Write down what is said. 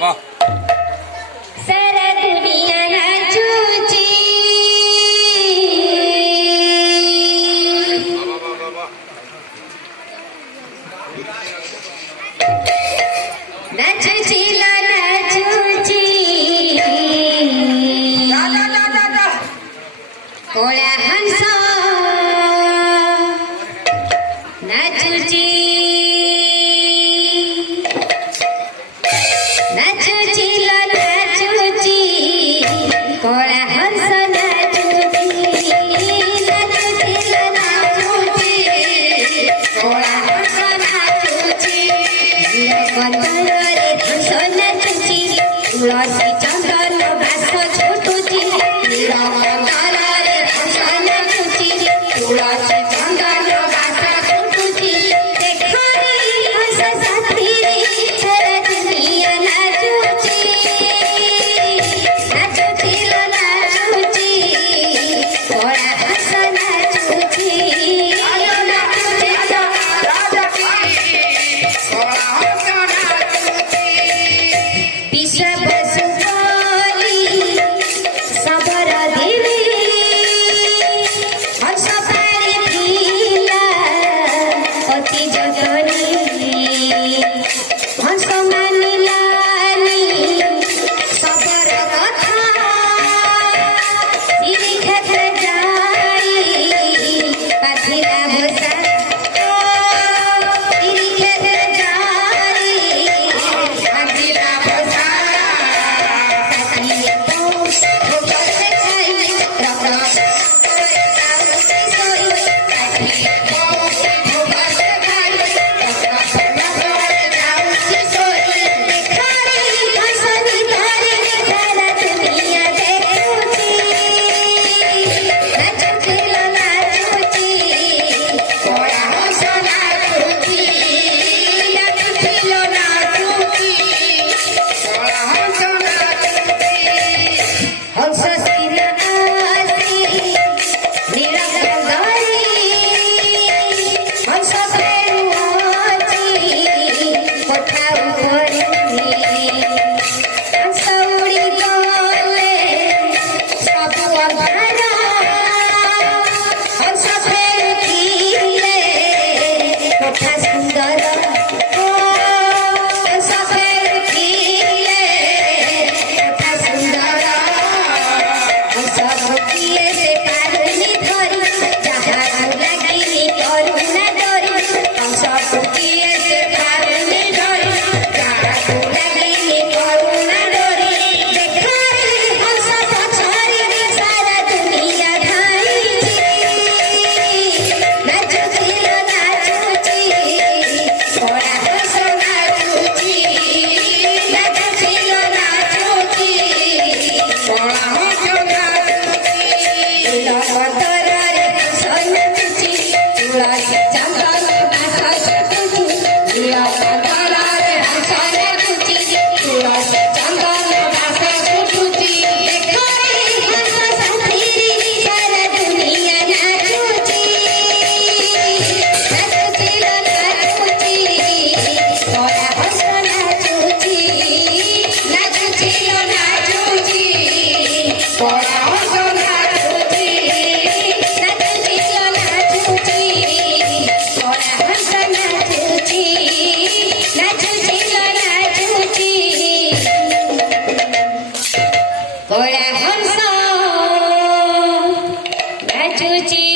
वाह सारा दुनिया नाचुची नाचुची ला नाचुची कोळ्या हंस नाचुची नाचुची ला नाचुची कोळ्या हंस नाचुची नाचुची ला नाचुची कोळ्या हंस नाचुची नीलकंठरे हंस नाचुची तुळसी चंदन भास छुटुची नीलकंठरे हंस नाचुची तुळसी चंदन भास छुटुची देखरी हंस साथी सारा दुनिया नाचुची नाचुची ला नाचुची कोळ्या हंस नाचुची पिशा बसु बोली सबर देवी हंस पारी पिला अति जतनी हंस मानिलानी सबर कथा सिरी खेत जाई पाथिला बसा सिरी खेत जाई पाथिला बसा साथी पोस भोगल से खाई रख सोई साथी पोस भोगल से खाई जाऊची सोई देखरी हंसनी धारी सारा दुनिया देखुची नाचुची ला नाचुची कोळ्या हंस नाचुची नाचुची ला नाचुची कोळ्या हंस नाचुची हंस स्थिर आसी निरंकारी हंस प्रेमाची कोठा उपरी हंस उडी गले सबु अंधार हंस फेरुथिले कोठा सुंदर हंस फेरुथिले कोठा सुंदर हंस भक्तिए से कारुणी धरी जहाँ लागिनी करुणा डरी हंस भक्तिए से कारुणी धरी जहाँ लागिनी करुणा डरी देखरी हंस पछारी सारा दुनिया धाइची नाचुची ला नाचुची कोळ्या हंस नाचुची नाचुची ला नाचुची कोळ्या हंस नाचुची नीलकंठरे हंस नाचुची तुळसी चंदन भास छुटुची नीलकंठरे हंस नाचुची तुळसी चंदन भास छुटुची देखरी हंस साथी सारा दुनिया नाचुची नाचुची ला नाचुची कोळ्या हंस नाचुची नाचुची ला नाचुची कोळ्या हंस नाचुची नाचुची ला नाचुची कोळ्या हंस नाचुची नाचुची ला नाचुची कोळ्या हंस नाचुची